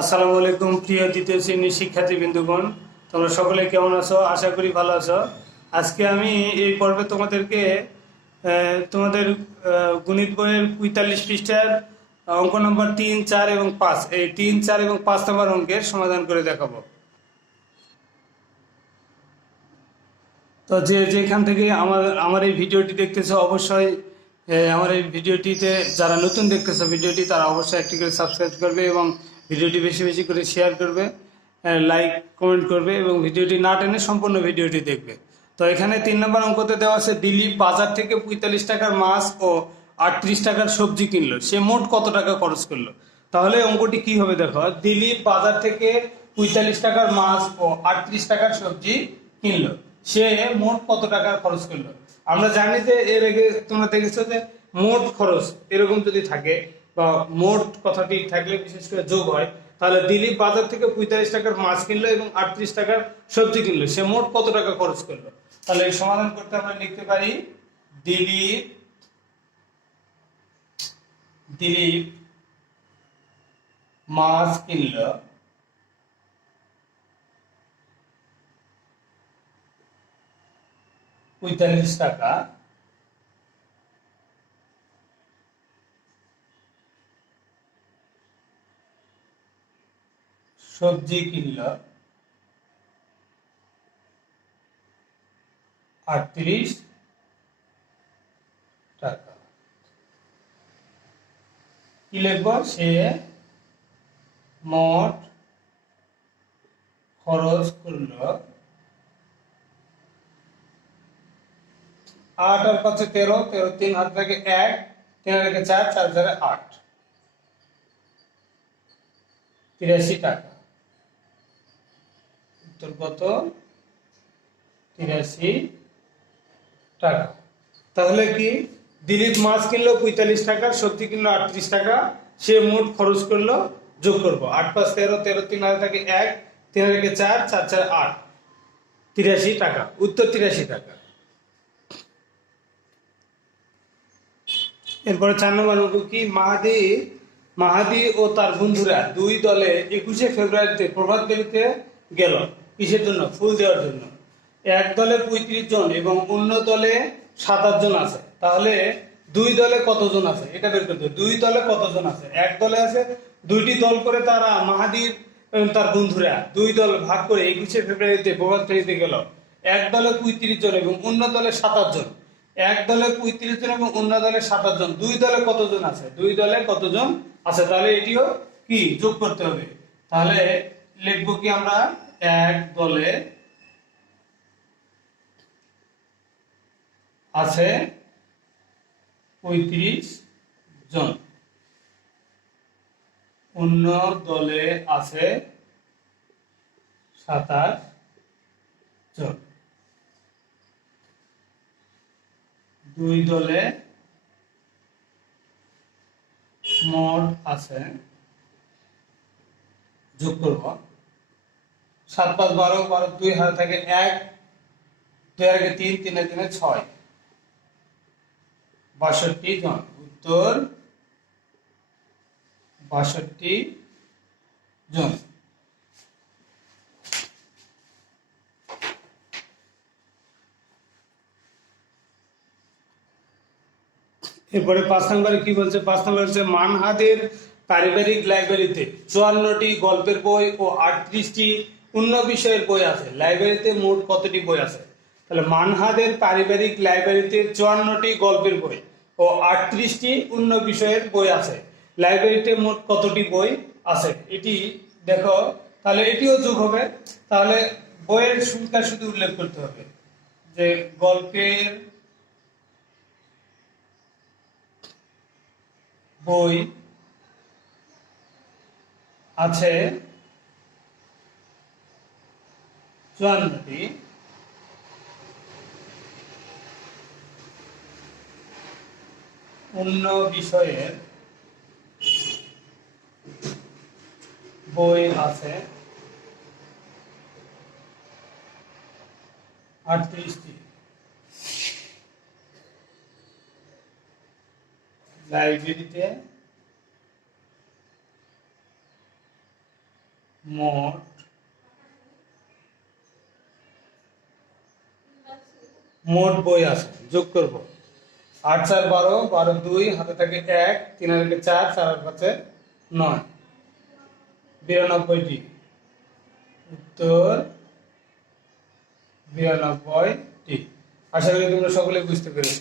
আসসালামু আলাইকুম, প্রিয় দ্বিতীয় শ্রেণির শিক্ষার্থী বিন্দুগণ তোমরা সকলে কেমন আছো? আশা করি ভালো আছো। আজকে আমি এই পর্বে তোমাদেরকে তোমাদের গণিত বইয়ের পঁয়তাল্লিশ পৃষ্ঠার অঙ্ক নম্বর তিন, চার এবং পাঁচ, এই তিন, চার এবং পাঁচ নম্বর অঙ্কের সমাধান করে দেখাবো। তো যে যেখান থেকে আমার আমার এই ভিডিওটি দেখতেছো, অবশ্যই আমার এই ভিডিওটিতে যারা নতুন দেখতেছো, ভিডিওটি তারা অবশ্যই একটি করে সাবস্ক্রাইব করবে এবং ভিডিওটি বেশি বেশি করে শেয়ার করবে লাইক কমেন্ট করবে এবং ভিডিওটি না টেনে সম্পূর্ণ ভিডিওটি দেখবে। তো এখানে তিন নম্বর অঙ্কতে দেওয়া আছে, দিলীপ বাজার থেকে পঁয়তাল্লিশ টাকার মাছ ও আটত্রিশ টাকার সবজি কিনলো। সে মোট কত টাকা খরচ করল? তাহলে অঙ্কটি কি হবে দেখো, দিলীপ বাজার থেকে পঁয়তাল্লিশ টাকার মাছ ও আটত্রিশ টাকার সবজি কিনলো। সে মোট কত টাকা খরচ করল? আমরা জানি যে এর আগে তোমরা দেখেছ যে মোট খরচ এরকম যদি থাকে বা মোট কথাটি থাকলে বিশেষ করে যোগ হয়, তাহলে দিলীপ বাজার থেকে পঁয়তাল্লিশ টাকার মাছ কিনলো এবং আটত্রিশ টাকার সবজি কিনলো। সে মোট কত টাকা খরচ করল? তাহলে এই সমাধান করতে আমরা লিখতে পারি, দিলীপ দিলীপ মাছ কিনলো। পঁয়তাল্লিশ টাকা। সবজি কিনল। আটত্রিশ টাকা। কি লিখব? সে মোট খরচ করল আট আর পাঁচে তেরো তেরো তিন হাত থেকে এক, তিন হাত থেকে চার চার চারে আট। তিরাশি টাকা। উত্তর কত? তিরাশি টাকা। তাহলে কি? দিলীপ মাছ কিনলো পঁয়তাল্লিশ টাকা সবজি কিনলো আটত্রিশ টাকা। সে মোট খরচ করল যোগ করব। আট পাঁচ তেরো তেরো তিন হাজার থেকে এক, তিন হাজার চার চার চার আট। তিরাশি টাকা, উত্তর তিরাশি টাকা। এরপরে চার নম্বর অঙ্ক কি? মাহাদি মাহাদি ও তার বন্ধুরা দুই দলে একুশে ফেব্রুয়ারিতে প্রভাত ফেরিতে গেল। কিসের জন্য? ফুল দেওয়ার জন্য। এক দলে পঁয়ত্রিশ জন এবং অন্য দলে সাতাশ জন আছে। তাহলে দুই দলে কতজন আছে? এটা বের করতে দুই দলে কতজন আছে? এক দলে আছে, দুইটি দল করে তারা মাহাদির তার বন্ধুরা দুই দল ভাগ করে একুশে ফেব্রুয়ারিতে, প্রভাত ফেরিতে গেল। এক দলে পঁয়ত্রিশ জন এবং অন্য দলে সাতাশ জন। এক দলে পঁয়ত্রিশ জন এবং অন্য দলে সাতাশ জন। দুই দলে কতজন আছে? দুই দলে কতজন আছে? তাহলে এটিও কি যোগ করতে হবে? তাহলে লিখব কি আমরা এক দলে আছে পঁয়ত্রিশ জন। অন্য দলে আছে সাতাশ জন। দুই দলে মোট আছে, যোগ করব। সাত পাঁচ বারো বারো দুই হাজার থেকে এক, দুই হাজার তিন, তিনে তিনে ছয়। বাষট্টি জন। উত্তর, বাষট্টি জন। এরপরে পাঁচ নম্বরে কি বলছে? পাঁচ নম্বরে হচ্ছে মানহাদের পারিবারিক লাইব্রেরিতে চুয়ান্নটি গল্পের বই ও আটত্রিশটি অন্য বিষয়ের বই আছে। লাইব্রেরিতে মোট কতটি বই আছে? তাহলে মানহাদের পারিবারিক লাইব্রেরিতে চুয়ান্নটি গল্পের বই ও আটত্রিশটি অন্য বিষয়ের বই আছে। লাইব্রেরিতে মোট কতটি বই আছে? এটি দেখো। তাহলে এটিও যোগ হবে। তাহলে বইয়ের সংখ্যা শুধু উল্লেখ করতে হবে যে গল্পের বই আছে চুয়ান্নটি। অন্য বিষয়ের বই আছে। আটত্রিশটি। লাইব্রেরিতে মোট মোট বই আছে, যোগ করব। আট, চার, বারো বারো, দুই, হাতে থাকে এক, তিন হাতে চার চার পাঁচে নয়। বিরানব্বইটি। উত্তর বিরানব্বইটি। আশা করি তোমরা সকলে বুঝতে পেরেছ।